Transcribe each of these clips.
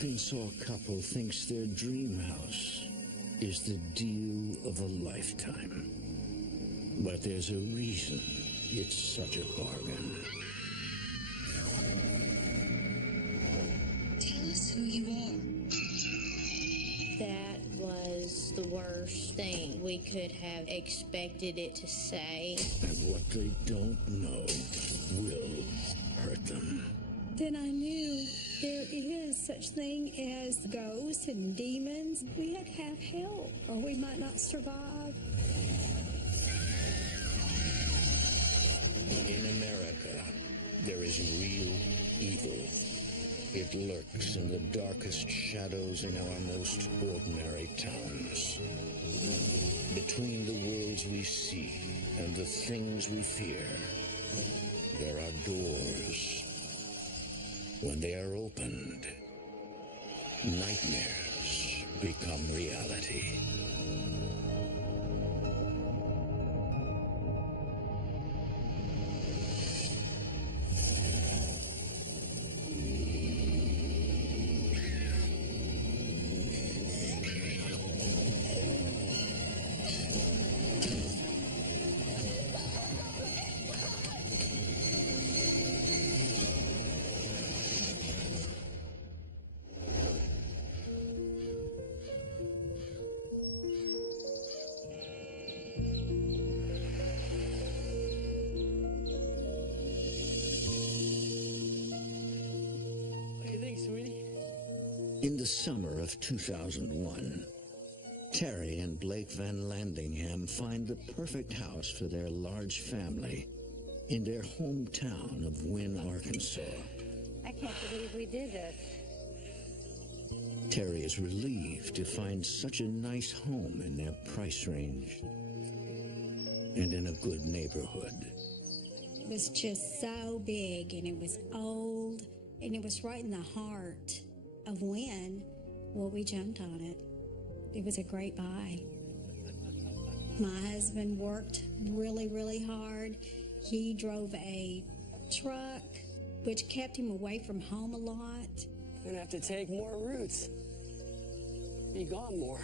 Arkansas couple thinks their dream house is the deal of a lifetime. But there's a reason it's such a bargain. Tell us who you are. That was the worst thing we could have expected it to say. And what they don't know will hurt them. Then I knew there is such thing as ghosts and demons. We had to have help or we might not survive. In America, there is real evil. It lurks in the darkest shadows in our most ordinary towns. Between the worlds we see and the things we fear, there are doors. When they are opened, nightmares become reality. In the summer of 2001, Terry and Blake Van Landingham find the perfect house for their large family in their hometown of Wynne, Arkansas. I can't believe we did this. Terry is relieved to find such a nice home in their price range and in a good neighborhood. It was just so big and it was old and it was right in the heart of Wynne. Well, we jumped on it. It was a great buy. My husband worked really, really hard. He drove a truck, which kept him away from home a lot. Gonna have to take more routes. Be gone more.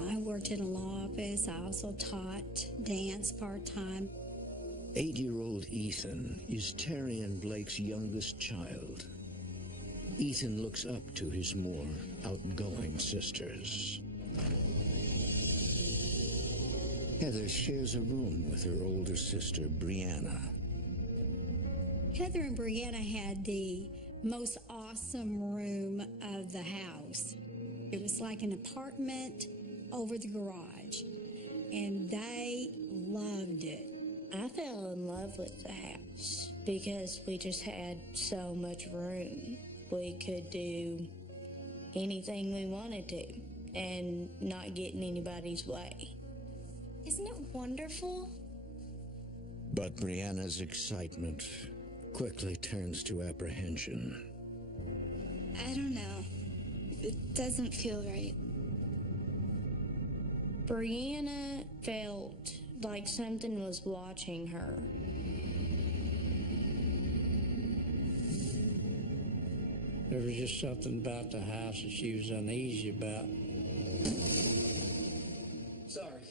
I worked in a law office. I also taught dance part-time. 8-year-old Ethan is Terry and Blake's youngest child. Ethan looks up to his more outgoing sisters. Heather shares a room with her older sister, Brianna. Heather and Brianna had the most awesome room of the house. It was like an apartment over the garage, and they loved it. I fell in love with the house because we just had so much room. We could do anything we wanted to and not get in anybody's way. Isn't it wonderful? But Brianna's excitement quickly turns to apprehension. I don't know. It doesn't feel right. Brianna felt like something was watching her. There was just something about the house that she was uneasy about. Sorry.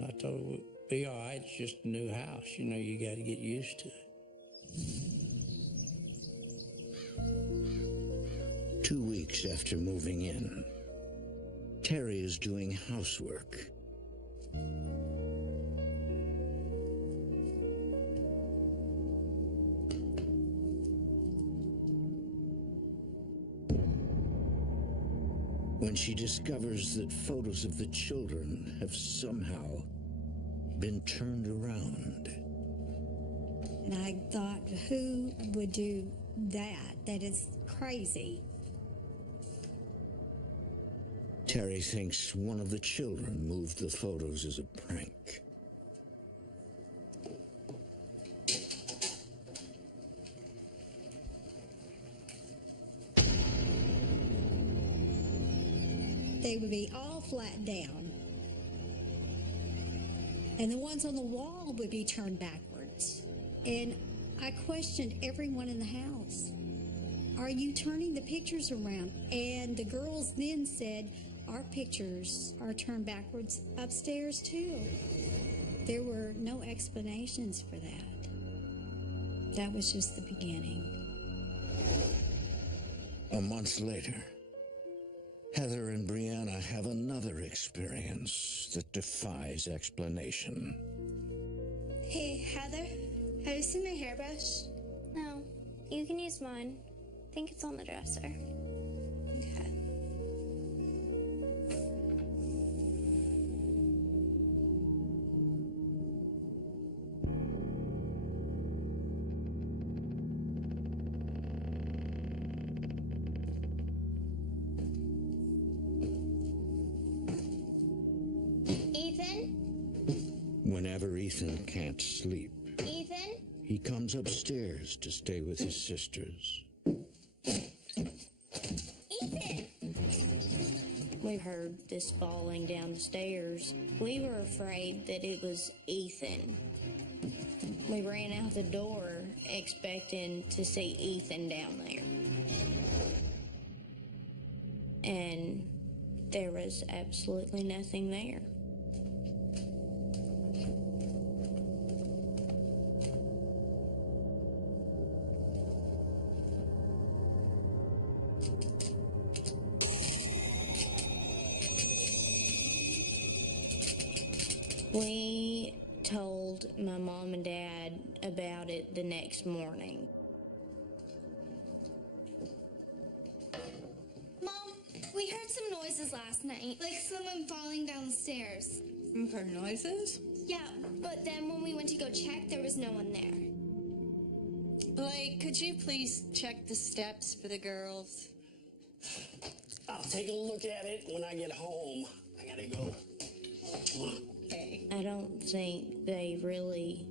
I told her, we'd be all right, it's just a new house. You know, you got to get used to it. 2 weeks after moving in, Terry is doing housework. When she discovers that photos of the children have somehow been turned around. And I thought, who would do that? That is crazy. Terry thinks one of the children moved the photos as a prank. They would be all flat down. And the ones on the wall would be turned backwards. And I questioned everyone in the house. Are you turning the pictures around? And the girls then said, our pictures are turned backwards upstairs too. There were no explanations for that. That was just the beginning. A month later, Heather and Brianna have another experience that defies explanation. Hey, Heather, have you seen my hairbrush? No, you can use mine. I think it's on the dresser. Okay. Ethan? Whenever Ethan can't sleep, Ethan? he comes upstairs to stay with his sisters. Ethan! We heard this falling down the stairs. We were afraid that it was Ethan. We ran out the door expecting to see Ethan down there. And there was absolutely nothing there. We told my mom and dad about it the next morning. Mom, we heard some noises last night, like someone falling down the stairs. You've heard noises? Yeah, but then when we went to go check, there was no one there. Blake, could you please check the steps for the girls? I'll take a look at it when I get home. I gotta go. Okay. I don't think they really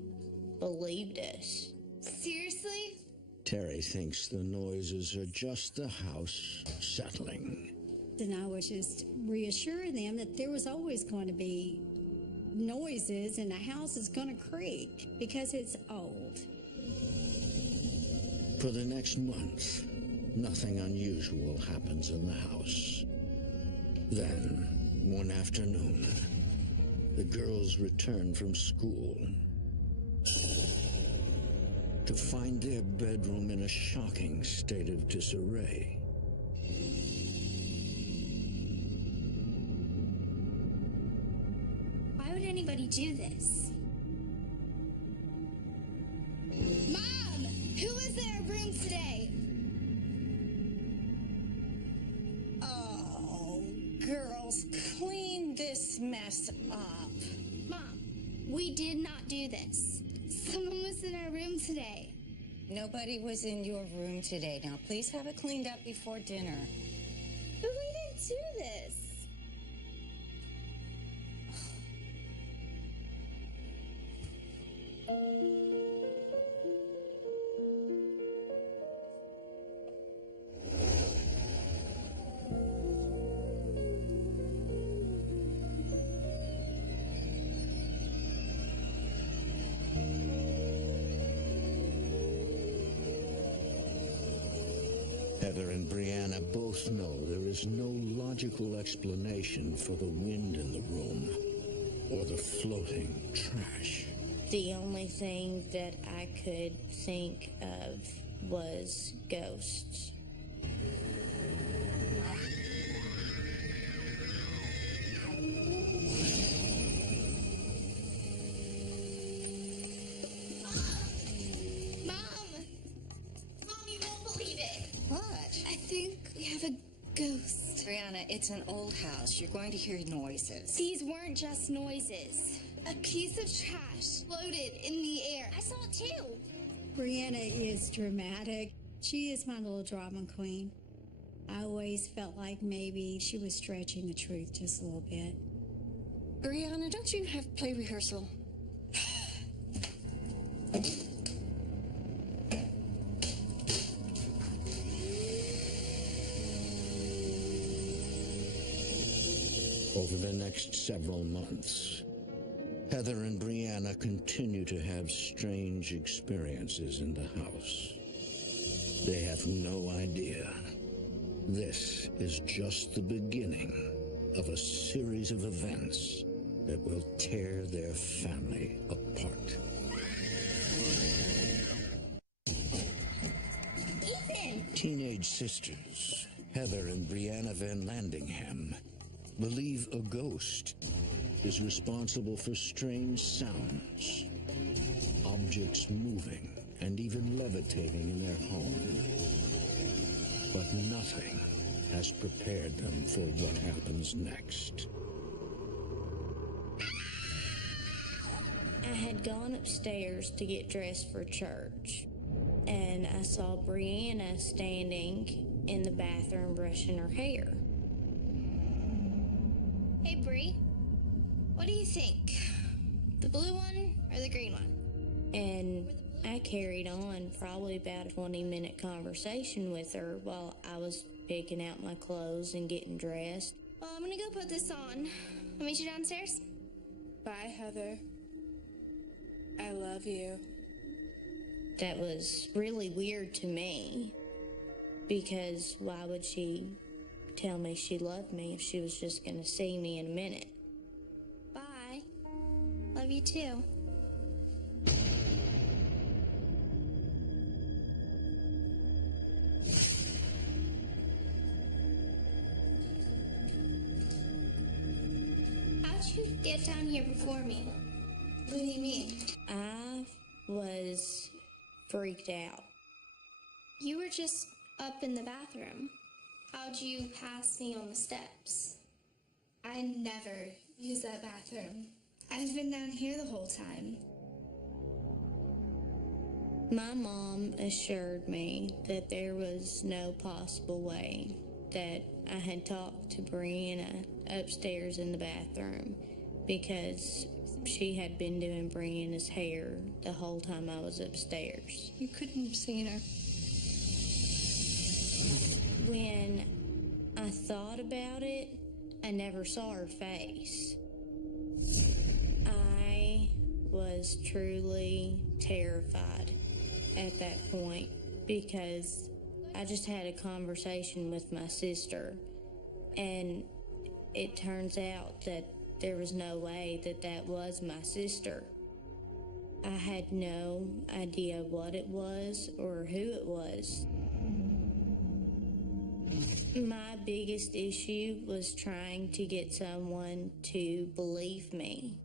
believed us. Seriously? Terry thinks the noises are just the house settling. And I was just reassuring them that there was always going to be noises and the house is going to creak because it's old. For the next month, nothing unusual happens in the house. Then, one afternoon, the girls return from school to find their bedroom in a shocking state of disarray. Why would anybody do this? Mom! Who was in our room today? Oh, girls, clean this mess up. Mom, we did not do this. Someone was in our room today. Nobody was in your room today. Now, please have it cleaned up before dinner. But we didn't do this. Heather and Brianna both know there is no logical explanation for the wind in the room or the floating trash. The only thing that I could think of was ghosts. I think we have a ghost. Brianna, it's an old house. You're going to hear noises. These weren't just noises. A piece of trash floated in the air. I saw it too. Brianna is dramatic. She is my little drama queen. I always felt like maybe she was stretching the truth just a little bit. Brianna, don't you have play rehearsal? Over the next several months, Heather and Brianna continue to have strange experiences in the house. They have no idea. This is just the beginning of a series of events that will tear their family apart. Ethan! Teenage sisters, Heather and Brianna Van Landingham, believe a ghost is responsible for strange sounds, objects moving and even levitating in their home. But nothing has prepared them for what happens next. I had gone upstairs to get dressed for church, and I saw Brianna standing in the bathroom brushing her hair. Hey, Bree. What do you think? The blue one or the green one? And I carried on probably about a 20-minute conversation with her while I was picking out my clothes and getting dressed. Well, I'm gonna go put this on. I'll meet you downstairs. Bye, Heather. I love you. That was really weird to me, because why would she tell me she loved me if she was just gonna see me in a minute? Bye. Love you too. How'd you get down here before me? What do you mean? I was freaked out. You were just up in the bathroom. How'd you pass me on the steps? I never use that bathroom. I've been down here the whole time. My mom assured me that there was no possible way that I had talked to Brianna upstairs in the bathroom, because she had been doing Brianna's hair the whole time I was upstairs. You couldn't have seen her. When I thought about it, I never saw her face. I was truly terrified at that point, because I just had a conversation with my sister, and it turns out that there was no way that that was my sister. I had no idea what it was or who it was. My biggest issue was trying to get someone to believe me.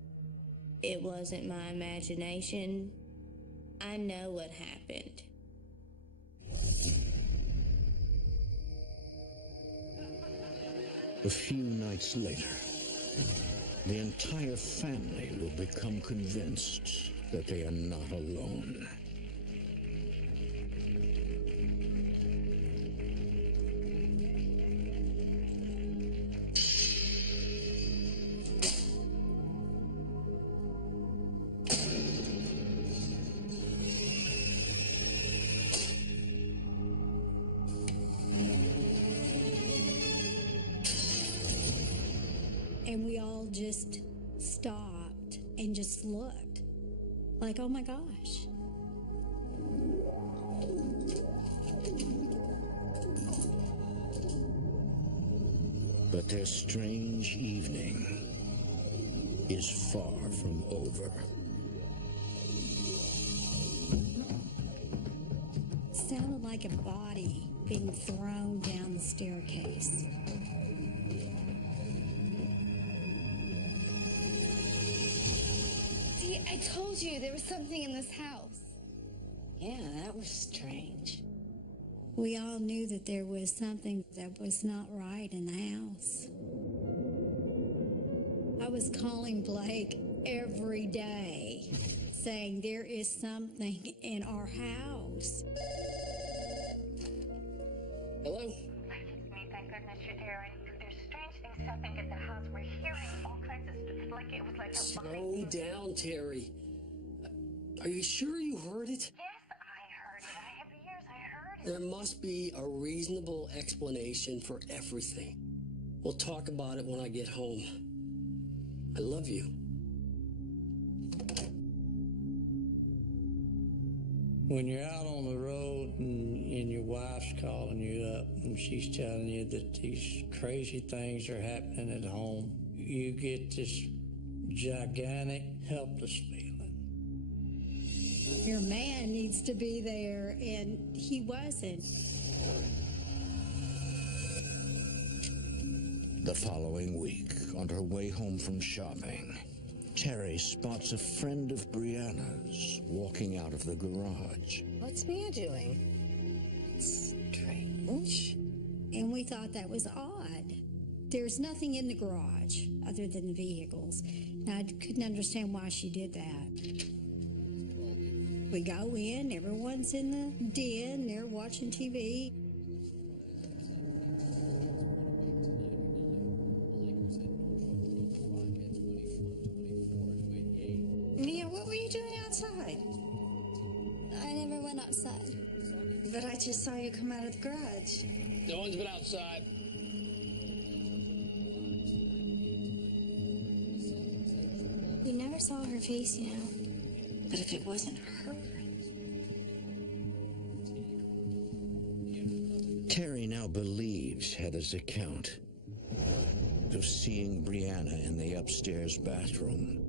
It wasn't my imagination. I know what happened. A few nights later, the entire family will become convinced that they are not alone. And we all just stopped and just looked like, oh my gosh. But their strange evening is far from over. Sounded like a body being thrown down the staircase. See, I told you there was something in this house. Yeah, that was strange. We all knew that there was something that was not right in the house. I was calling Blake every day, saying there is something in our house. Hello? It's me, thank goodness you're there. And there's strange things happening at the house. We're hearing all kinds of stuff. Like it was like a Slow down, Terry. Are you sure you heard it? Yes, I heard it. I have ears. I heard it. There must be a reasonable explanation for everything. We'll talk about it when I get home. I love you. When you're out on the road and your wife's calling you up and she's telling you that these crazy things are happening at home, you get this gigantic, helpless feeling. Your man needs to be there, and he wasn't. The following week, on her way home from shopping, Terry spots a friend of Brianna's walking out of the garage. What's Mia doing? Strange. And we thought that was odd. There's nothing in the garage other than the vehicles. And I couldn't understand why she did that. We go in, everyone's in the den, they're watching TV. Mia, what were you doing outside? I never went outside. But I just saw you come out of the garage. No one's been outside. We never saw her face, you know. But if it wasn't her... Terry now believes Heather's account of seeing Brianna in the upstairs bathroom,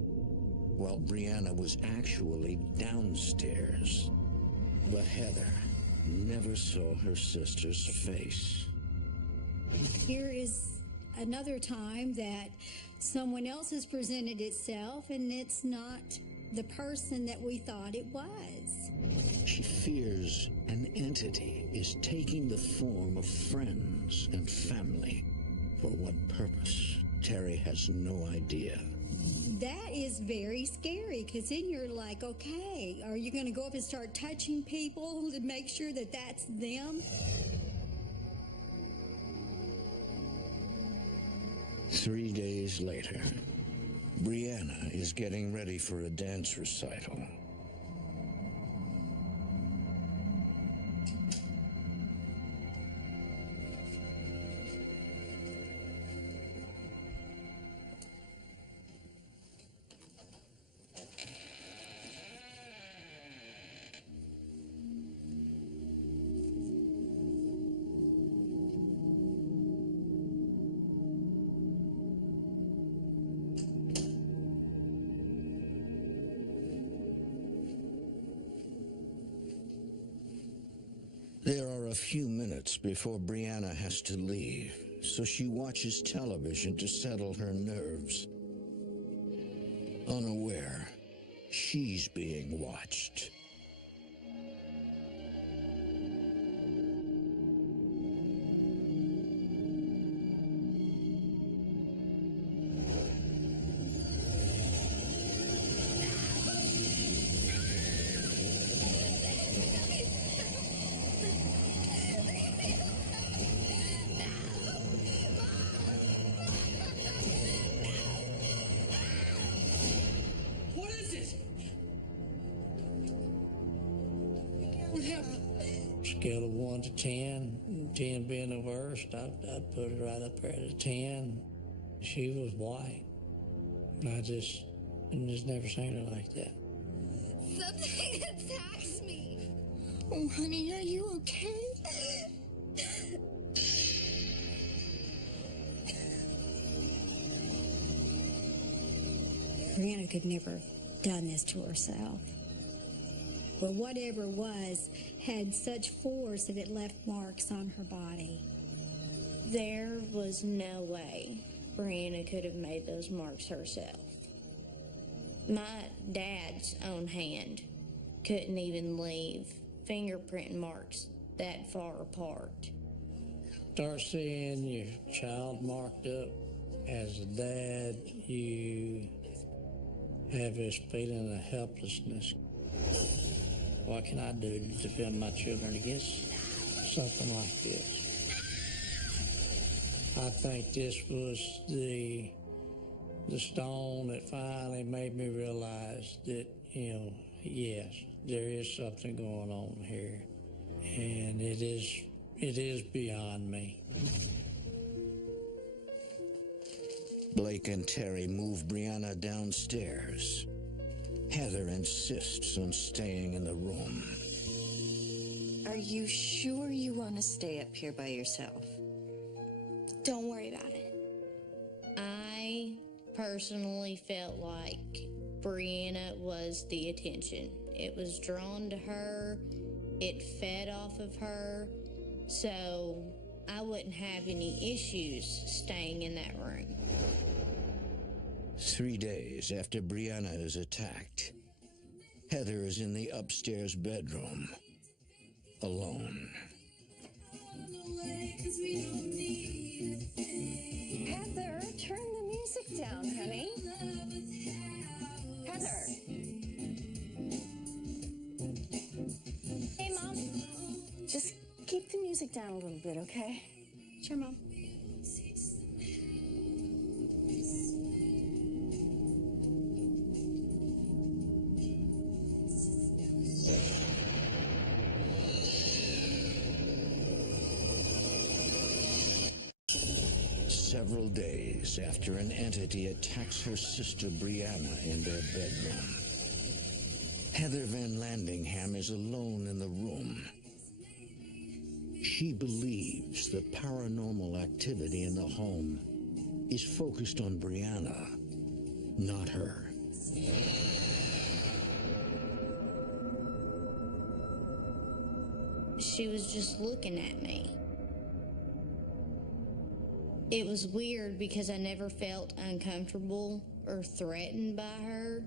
while Brianna was actually downstairs. But Heather never saw her sister's face. Here is another time that someone else has presented itself, and it's not the person that we thought it was. She fears an entity is taking the form of friends and family. For what purpose? Terry has no idea. That is very scary, because then you're like, okay, are you going to go up and start touching people to make sure that that's them? 3 days later, Brianna is getting ready for a dance recital. There are a few minutes before Brianna has to leave, so she watches television to settle her nerves. Unaware, she's being watched. Scale of 1 to 10, 10 being the worst, I'd put it right up there at a 10. She was white. I just never seen her like that. Something attacks me. Oh, honey, are you okay? Brianna could never have done this to herself. But whatever it was had such force that it left marks on her body. There was no way Brianna could have made those marks herself. My dad's own hand couldn't even leave fingerprint marks that far apart. Start seeing your child marked up. As a dad, you have this feeling of helplessness. What can I do to defend my children against something like this? I think this was the stone that finally made me realize that, yes, there is something going on here, and it is beyond me. Blake and Terry move Brianna downstairs. Heather insists on staying in the room. you sure you want to stay up here by yourself? Don't worry about it. I personally felt like Brianna was the attention. It was drawn to her, it fed off of her, so I wouldn't have any issues staying in that room. 3 days after Brianna is attacked, Heather is in the upstairs bedroom, alone. Heather, turn the music down, honey. Heather. Hey, Mom. Just keep the music down a little bit, okay? Sure, Mom. Several days after an entity attacks her sister Brianna in their bedroom, Heather Van Landingham is alone in the room. She believes the paranormal activity in the home is focused on Brianna, not her. She was just looking at me. It was weird because I never felt uncomfortable or threatened by her.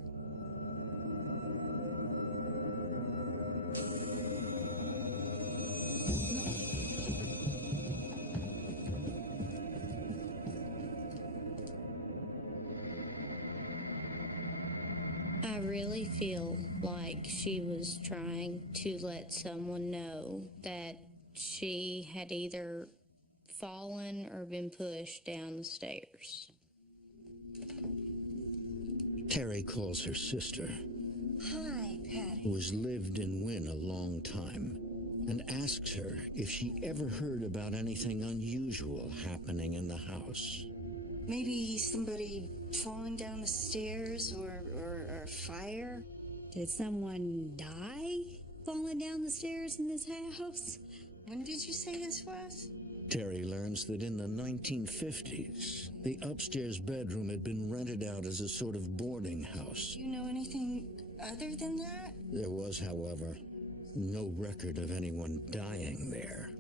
I really feel like she was trying to let someone know that she had either fallen or been pushed down the stairs. Terry calls her sister, Hi, Patty. who has lived in Wynn a long time, and asks her if she ever heard about anything unusual happening in the house. Maybe somebody falling down the stairs or fire? Did someone die falling down the stairs in this house? When did you say this was? Terry learns that in the 1950s, the upstairs bedroom had been rented out as a sort of boarding house. Do you know anything other than that? There was, however, no record of anyone dying there.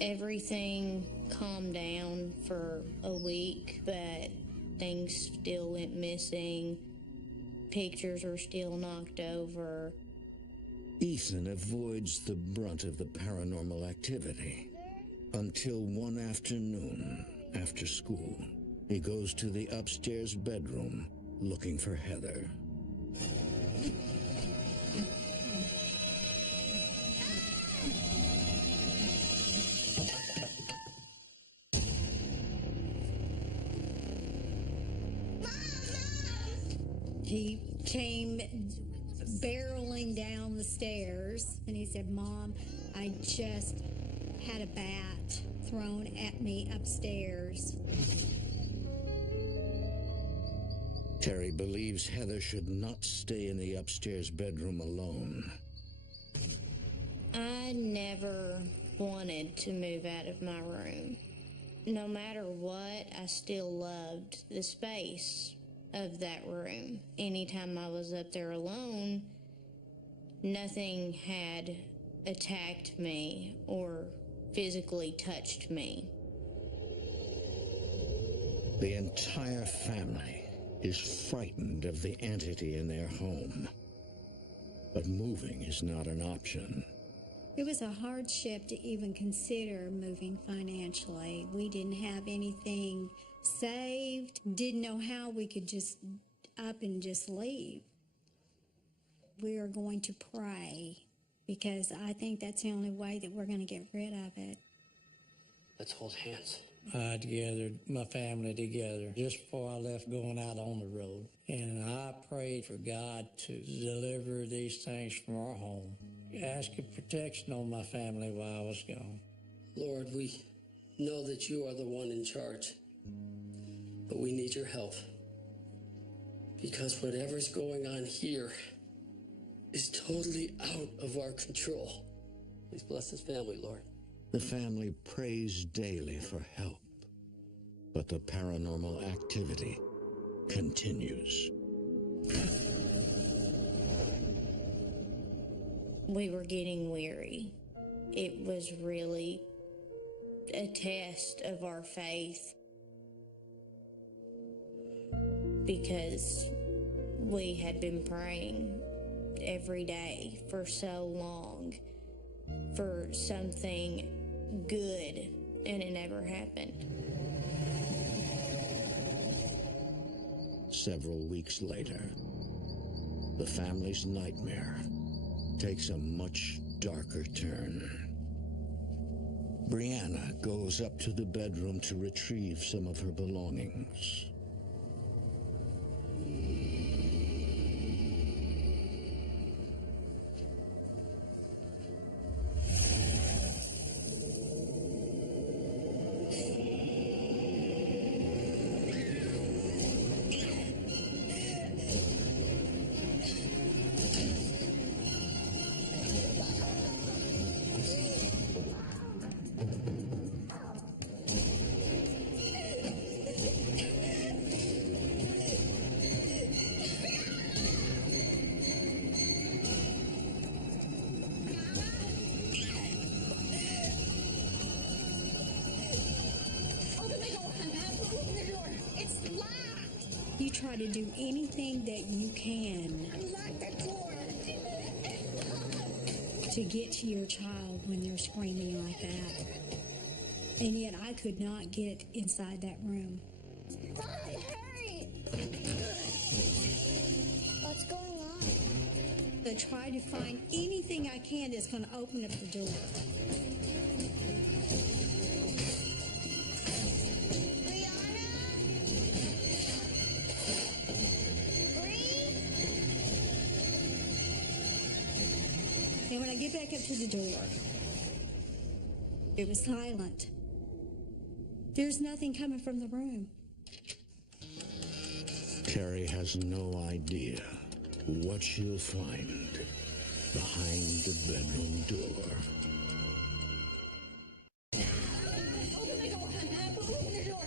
Everything calmed down for a week, but things still went missing. Pictures were still knocked over. Ethan avoids the brunt of the paranormal activity until one afternoon after school, he goes to the upstairs bedroom looking for Heather. He came barreling down the stairs and he said, Mom, I just had a bat thrown at me upstairs. Terry believes Heather should not stay in the upstairs bedroom alone. I never wanted to move out of my room. No matter what, I still loved the space of that room. Anytime I was up there alone, nothing had attacked me or physically touched me. The entire family is frightened of the entity in their home, but moving is not an option. It was a hardship to even consider moving financially. We didn't have anything saved, didn't know how we could just up and just leave. We are going to pray because I think that's the only way that we're going to get rid of it. Let's hold hands. I gathered my family together just before I left going out on the road. And I prayed for God to deliver these things from our home. Asking protection on my family while I was gone. Lord, we know that you are the one in charge. But we need your help. Because whatever's going on here is totally out of our control. Please bless this family, Lord. The family prays daily for help, but the paranormal activity continues. We were getting weary. It was really a test of our faith because we had been praying every day for so long for something good, and it never happened. Several weeks later, the family's nightmare takes a much darker turn. Brianna goes up to the bedroom to retrieve some of her belongings. You try to do anything that you can to get to your child when they're screaming like that. And yet I could not get inside that room. Hurry! What's going on? I try to find anything I can that's going to open up the door. And when I get back up to the door, it was silent. There's nothing coming from the room. Terry has no idea what she'll find behind the bedroom door.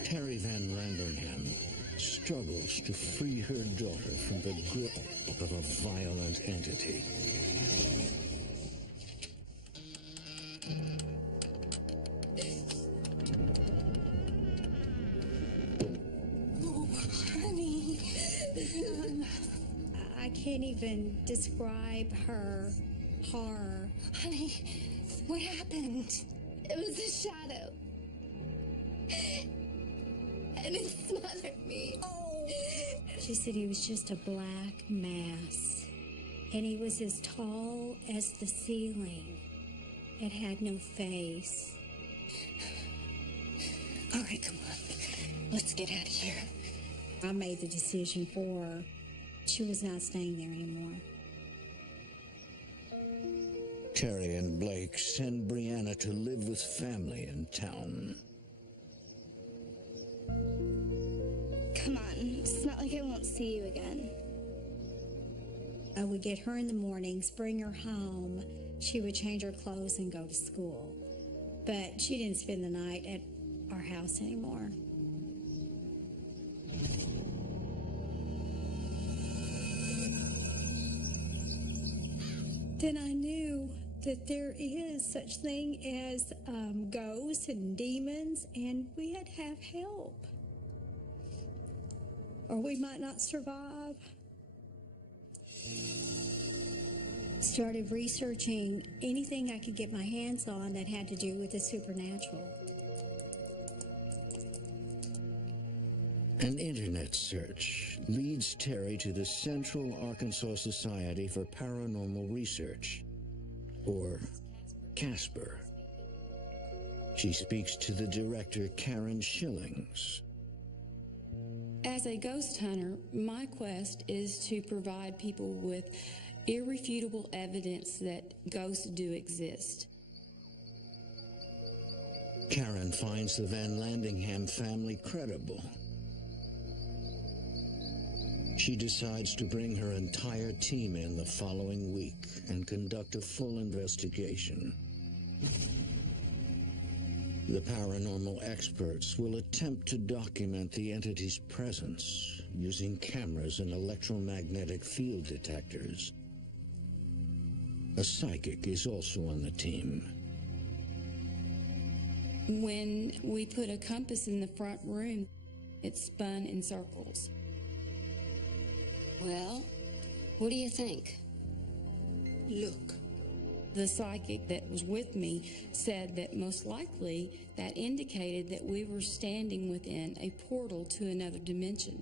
Terry Van Landingham struggles to free her daughter from the grip of a violent entity. I can't even describe her horror. Honey, what happened? It was a shadow. And it smothered me. She said he was just a black mass. And he was as tall as the ceiling. It had no face. All right, come on. Let's get out of here. I made the decision for her. She was not staying there anymore. Terry and Blake send Brianna to live with family in town. Come on, it's not like I won't see you again. I would get her in the mornings, bring her home. She would change her clothes and go to school. But she didn't spend the night at our house anymore. Then I knew that there is such thing as ghosts and demons, and we had to have help, or we might not survive. Started researching anything I could get my hands on that had to do with the supernatural. An internet search leads Terry to the Central Arkansas Society for Paranormal Research, or CASPER. She speaks to the director, Karen Schillings. As a ghost hunter, my quest is to provide people with irrefutable evidence that ghosts do exist. Karen finds the Van Landingham family credible. She decides to bring her entire team in the following week and conduct a full investigation. The paranormal experts will attempt to document the entity's presence using cameras and electromagnetic field detectors. A psychic is also on the team. When we put a compass in the front room, it spun in circles. Well, what do you think? Look. The psychic that was with me said that most likely that indicated that we were standing within a portal to another dimension.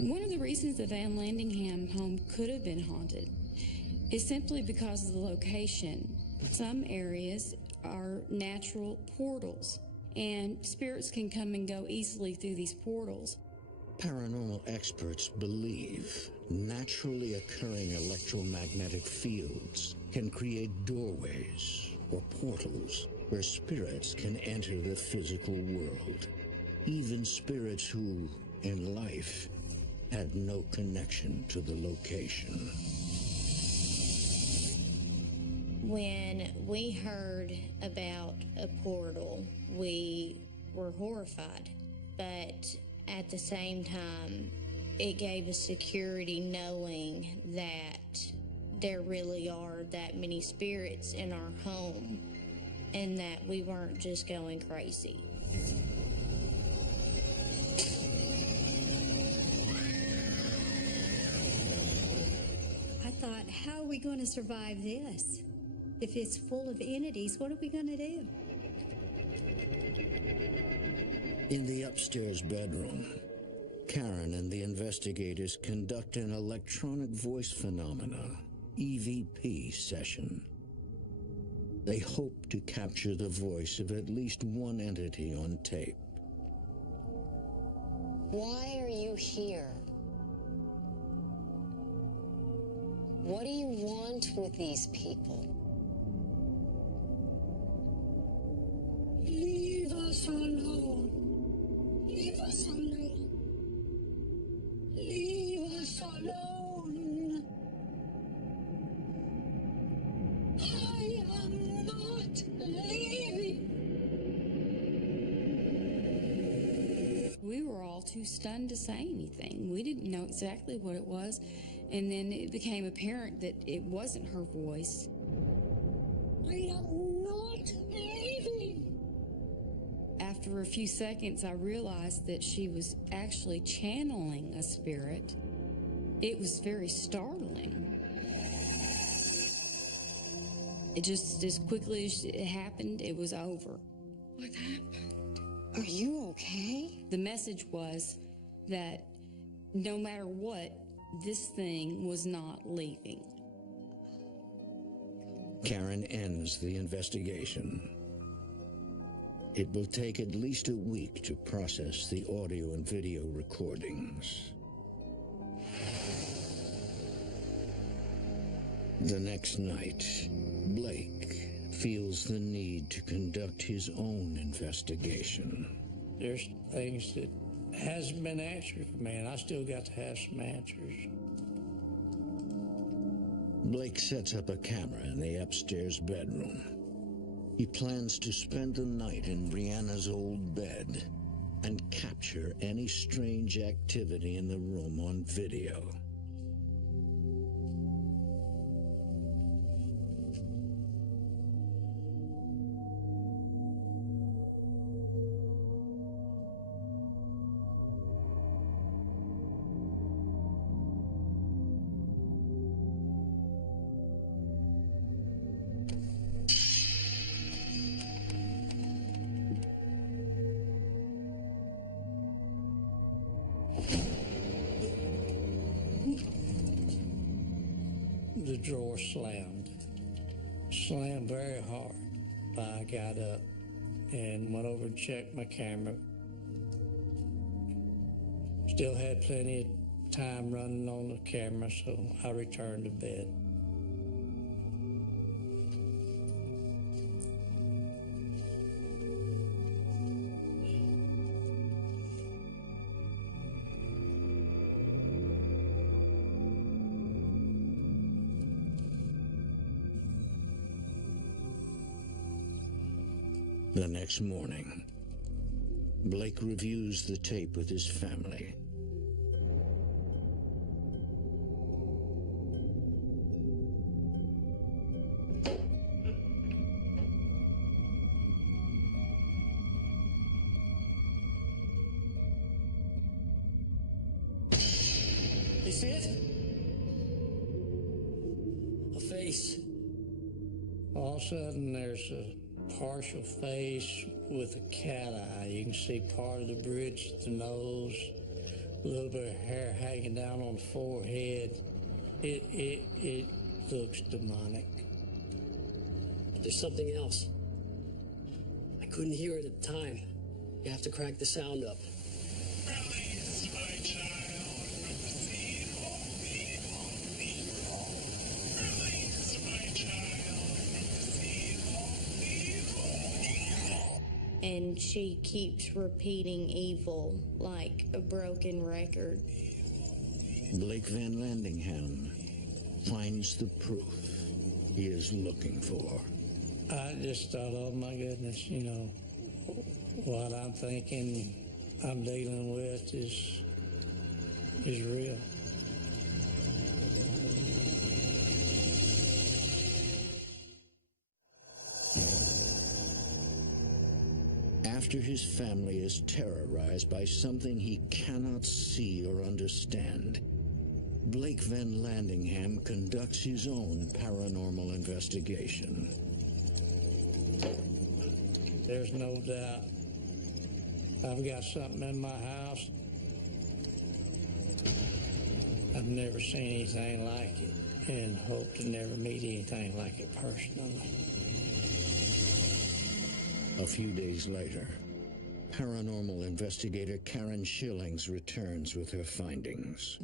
One of the reasons the Van Landingham home could have been haunted is simply because of the location. Some areas are natural portals, and spirits can come and go easily through these portals. Paranormal experts believe naturally occurring electromagnetic fields can create doorways or portals where spirits can enter the physical world. Even spirits who, in life, had no connection to the location. When we heard about a portal, we were horrified, but at the same time, it gave us security knowing that there really are that many spirits in our home and that we weren't just going crazy. I thought, how are we going to survive this? If it's full of entities, what are we going to do? In the upstairs bedroom, Karen and the investigators conduct an electronic voice phenomena, EVP session. They hope to capture the voice of at least one entity on tape. Why are you here? What do you want with these people? Leave us alone. Leave us alone. Leave us alone. I am not leaving. We were all too stunned to say anything. We didn't know exactly what it was, and then it became apparent that it wasn't her voice. I am not leaving. After a few seconds, I realized that she was actually channeling a spirit. It was very startling. It just, as quickly as it happened, it was over. What happened? Are you okay? The message was that no matter what, this thing was not leaving. Karen ends the investigation. It will take at least a week to process the audio and video recordings. The next night, Blake feels the need to conduct his own investigation. There's things that hasn't been answered for me, and I still got to have some answers. Blake sets up a camera in the upstairs bedroom. He plans to spend the night in Brianna's old bed and capture any strange activity in the room on video. The drawer slammed very hard. I got up and went over and checked my camera. Still had plenty of time running on the camera, so I returned to bed. The next morning, Blake reviews the tape with his family. You see it? A face. All of a sudden, there's a partial face with a cat eye. You can see part of the bridge of the nose, a little bit of hair hanging down on the forehead. It looks demonic. There's something else. I couldn't hear it at the time. You have to crank the sound up. And she keeps repeating evil like a broken record. Blake Van Landingham finds the proof he is looking for. I just thought, oh my goodness, you know, what I'm thinking I'm dealing with is real. After his family is terrorized by something he cannot see or understand, Blake Van Landingham conducts his own paranormal investigation. There's no doubt I've got something in my house. I've never seen anything like it and hope to never meet anything like it personally. A few days later, paranormal investigator Karen Schillings returns with her findings.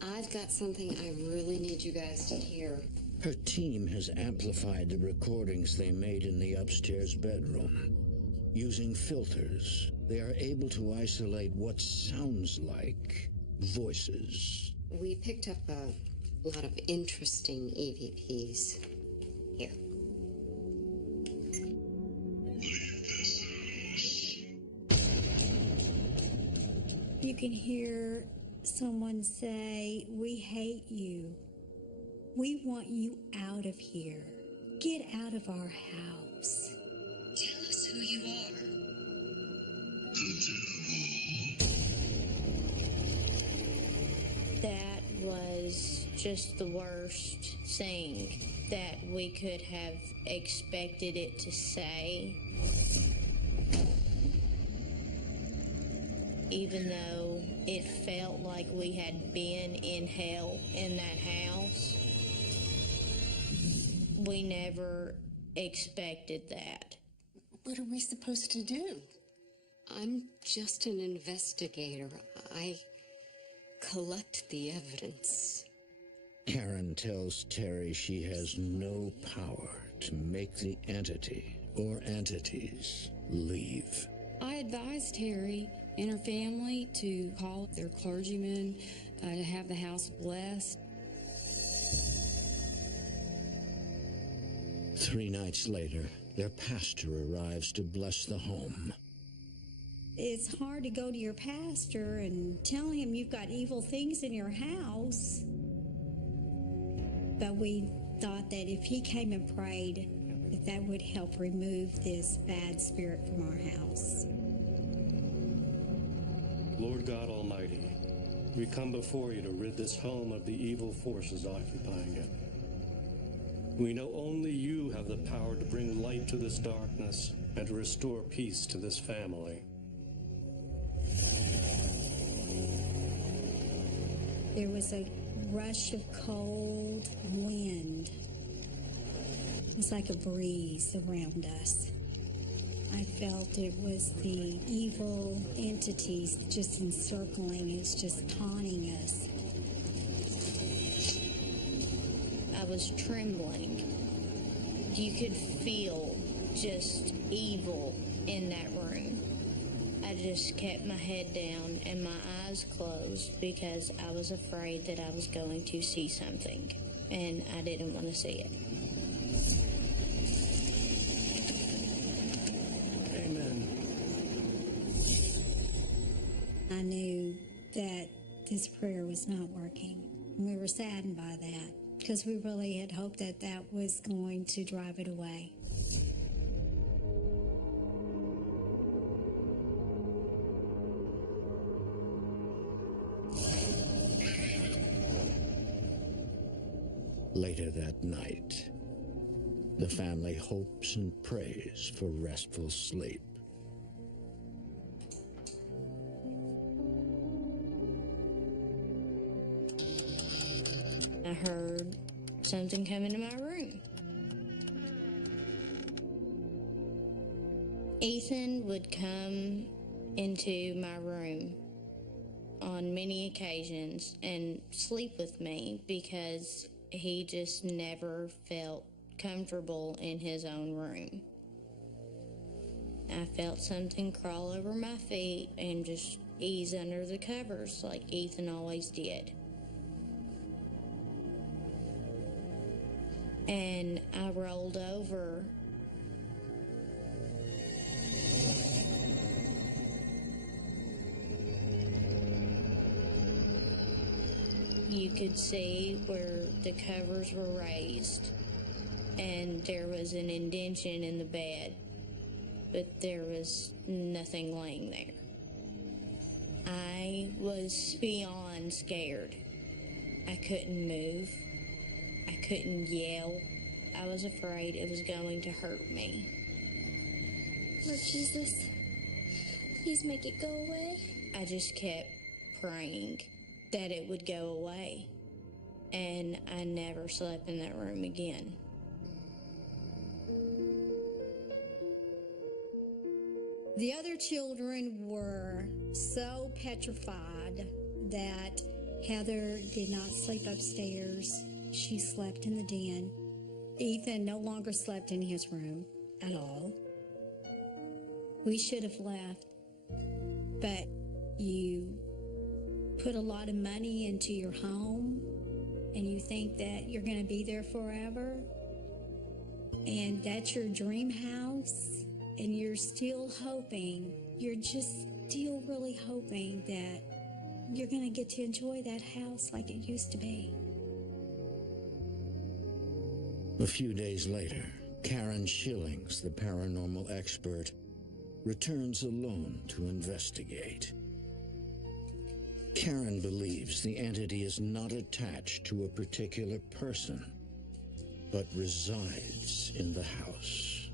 I've got something I really need you guys to hear. Her team has amplified the recordings they made in the upstairs bedroom. Using filters, they are able to isolate what sounds like voices. We picked up a lot of interesting EVPs. Here. You can hear someone say, "We hate you. We want you out of here. Get out of our house. Tell us who you are." That was just the worst thing that we could have expected it to say. Even though it felt like we had been in hell in that house, we never expected that. What are we supposed to do? I'm just an investigator. I collect the evidence. Karen tells Terry she has no power to make the entity or entities leave. I advised Terry and her family to call their clergyman to have the house blessed. 3 nights later, their pastor arrives to bless the home. It's hard to go to your pastor and tell him you've got evil things in your house. But we thought that if he came and prayed, that would help remove this bad spirit from our house. Lord God Almighty, we come before you to rid this home of the evil forces occupying it. We know only you have the power to bring light to this darkness and to restore peace to this family. There was a rush of cold wind. It was like a breeze around us. I felt it was the evil entities just encircling us, just taunting us. I was trembling. You could feel just evil in that room. I just kept my head down and my eyes closed because I was afraid that I was going to see something, and I didn't want to see it. I knew that this prayer was not working. We were saddened by that because we really had hoped that that was going to drive it away. Later that night, the family hopes and prays for restful sleep. I heard something come into my room. Ethan would come into my room on many occasions and sleep with me because he just never felt comfortable in his own room. I felt something crawl over my feet and just ease under the covers like Ethan always did. And I rolled over. You could see where the covers were raised, and there was an indentation in the bed, but there was nothing laying there. I was beyond scared. I couldn't move. I couldn't yell. I was afraid it was going to hurt me. Lord Jesus, please make it go away. I just kept praying that it would go away, and I never slept in that room again. The other children were so petrified that Heather did not sleep upstairs. She slept in the den. Ethan no longer slept in his room at all. We should have left, but you put a lot of money into your home and you think that you're going to be there forever, and that's your dream house, and you're still hoping, you're just still really hoping that you're going to get to enjoy that house like it used to be. A few days later, Karen Schillings, the paranormal expert, returns alone to investigate. Karen believes the entity is not attached to a particular person, but resides in the house.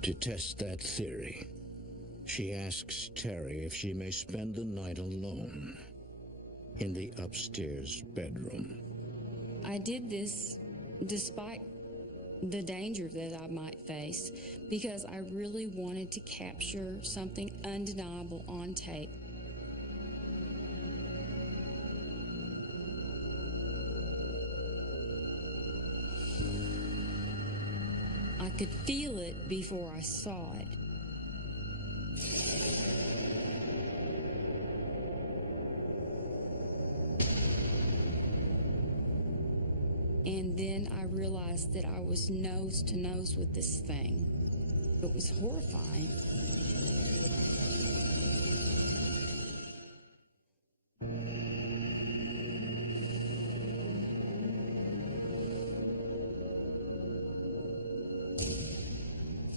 To test that theory, she asks Terry if she may spend the night alone in the upstairs bedroom. I did this despite the danger that I might face because I really wanted to capture something undeniable on tape. I could feel it before I saw it. And then I realized that I was nose to nose with this thing. It was horrifying.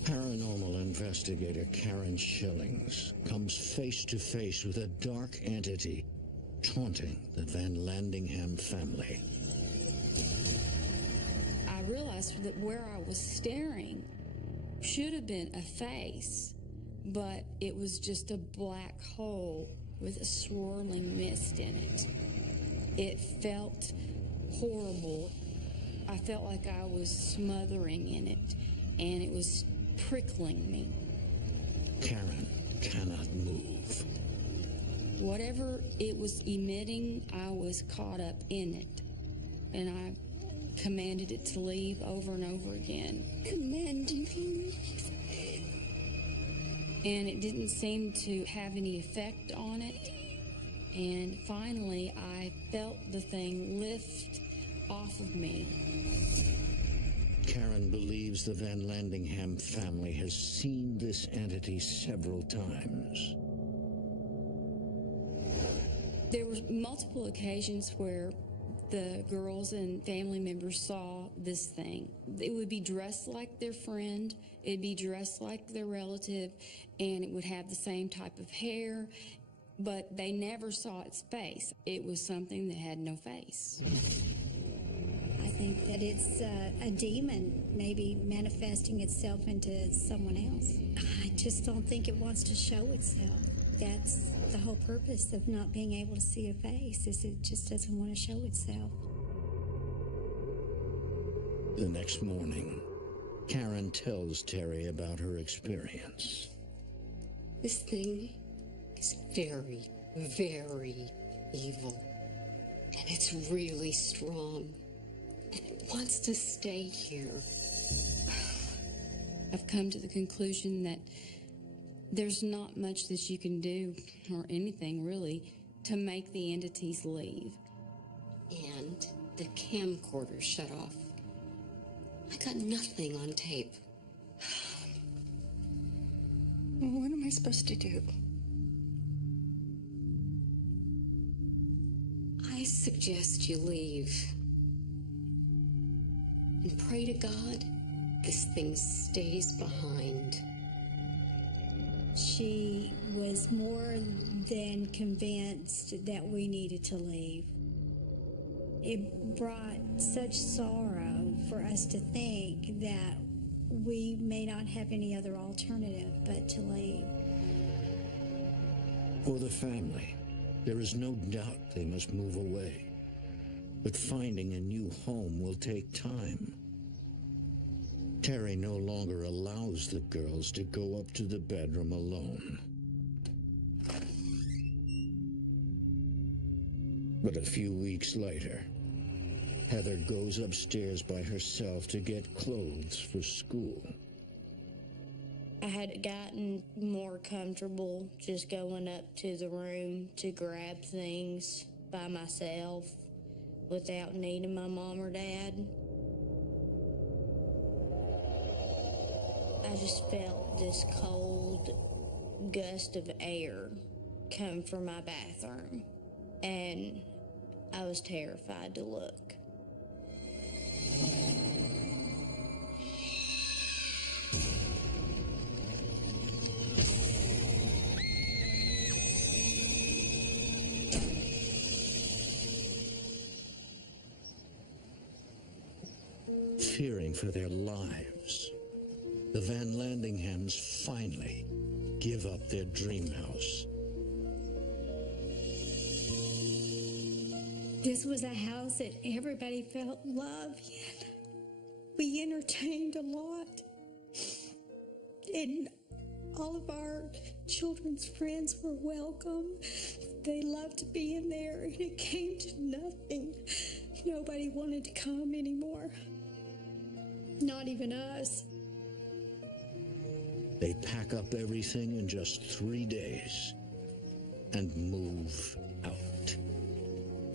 Paranormal investigator Karen Schillings comes face to face with a dark entity taunting the Van Landingham family. I realized that where I was staring should have been a face, but it was just a black hole with a swirling mist in it. It felt horrible. I felt like I was smothering in it, and it was prickling me. Karen cannot move. Whatever it was emitting, I was caught up in it, and I commanded it to leave over and over again. Commanding leave. And it didn't seem to have any effect on it. And finally, I felt the thing lift off of me. Karen believes the Van Landingham family has seen this entity several times. There were multiple occasions where the girls and family members saw this thing. It would be dressed like their friend, it'd be dressed like their relative, and it would have the same type of hair, but they never saw its face. It was something that had no face. I think that it's a demon maybe manifesting itself into someone else. I just don't think it wants to show itself. That's the whole purpose of not being able to see a face, is it just doesn't want to show itself. The next morning, Karen tells Terry about her experience. This thing is very, very evil. And it's really strong. And it wants to stay here. I've come to the conclusion that there's not much that you can do, or anything really, to make the entities leave. And the camcorder shut off. I got nothing on tape. What am I supposed to do? I suggest you leave. And pray to God this thing stays behind. She was more than convinced that we needed to leave. It brought such sorrow for us to think that we may not have any other alternative but to leave. For the family, there is no doubt they must move away. But finding a new home will take time. Terry no longer allows the girls to go up to the bedroom alone. But a few weeks later, Heather goes upstairs by herself to get clothes for school. I had gotten more comfortable just going up to the room to grab things by myself without needing my mom or dad. I just felt this cold gust of air come from my bathroom, and I was terrified to look. Fearing for their lives, the Van Landinghams finally give up their dream house. This was a house that everybody felt love in. We entertained a lot. And all of our children's friends were welcome. They loved to be in there, and it came to nothing. Nobody wanted to come anymore. Not even us. They pack up everything in just 3 days and move out.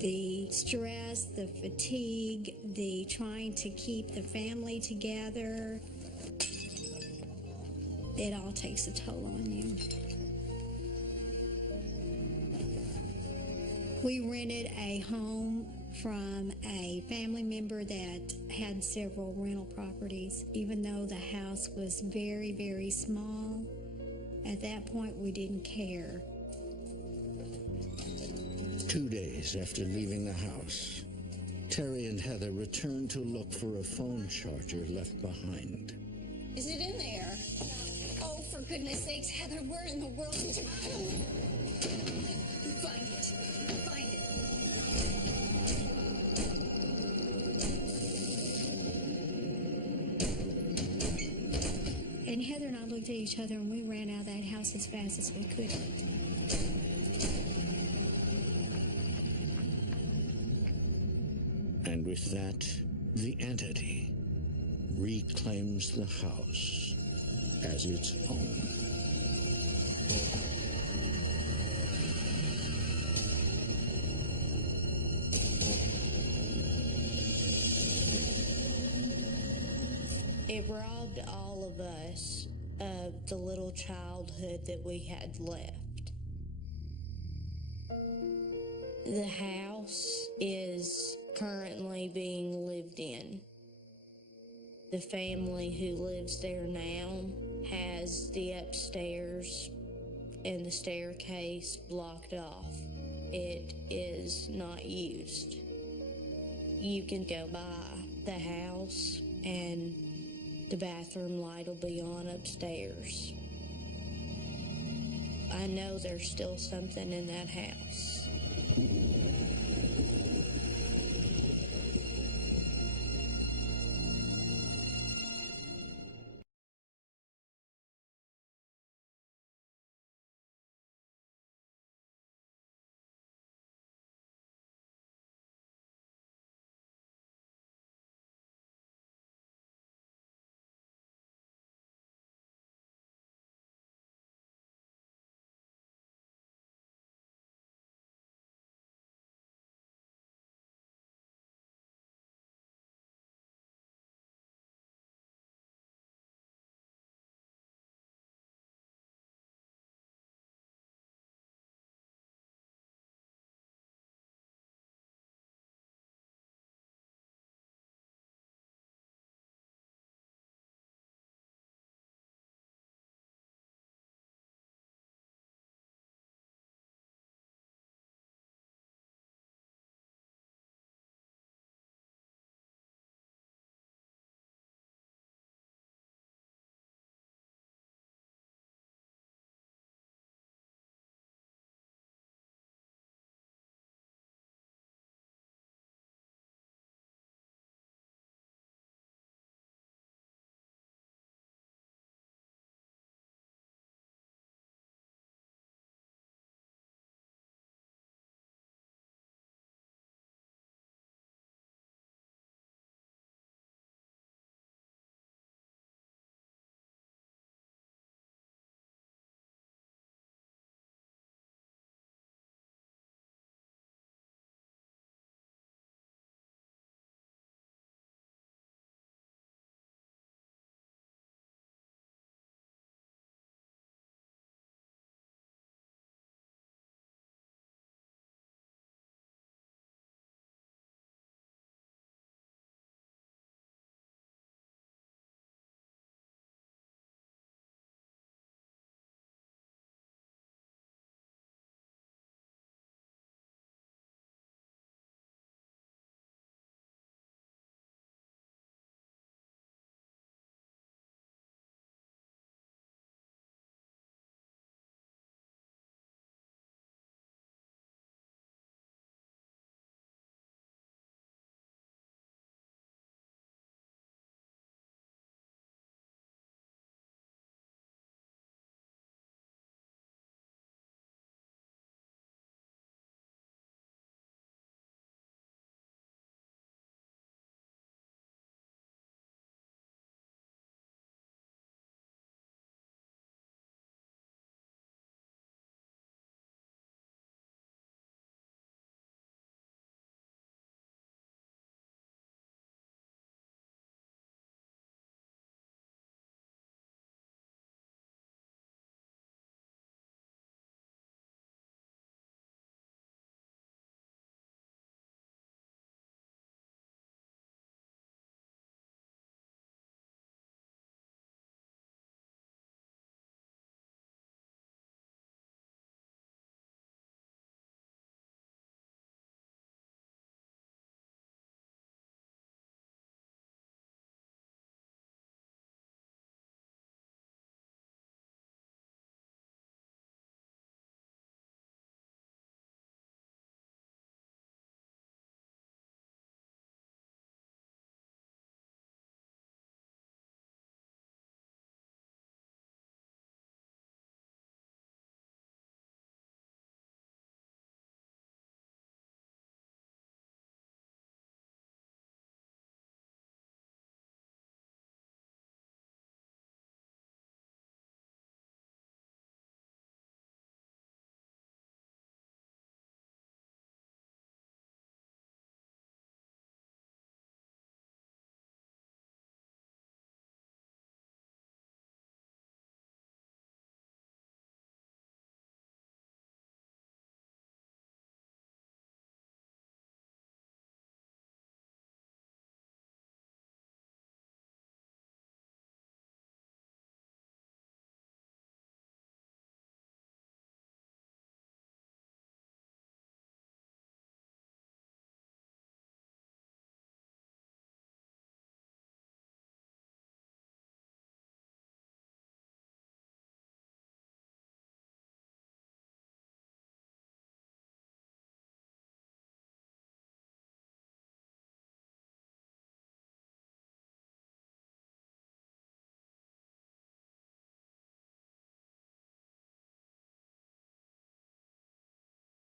The stress, the fatigue, the trying to keep the family together, it all takes a toll on you. We rented a home from a family member that had several rental properties. Even though the house was very, very small, at that point we didn't care. 2 days after leaving the house, Terry and Heather returned to look for a phone charger left behind. Is it in there? Oh, for goodness sakes, Heather, where in the world did you put it? Find it. Find it. And Heather and I looked at each other, and we ran out of that house as fast as we could. And with that, the entity reclaims the house as its own. It robbed all of us of the little childhood that we had left. The house is currently being lived in. The family who lives there now has the upstairs and the staircase blocked off. It is not used. You can go by the house and the bathroom light will be on upstairs. I know there's still something in that house.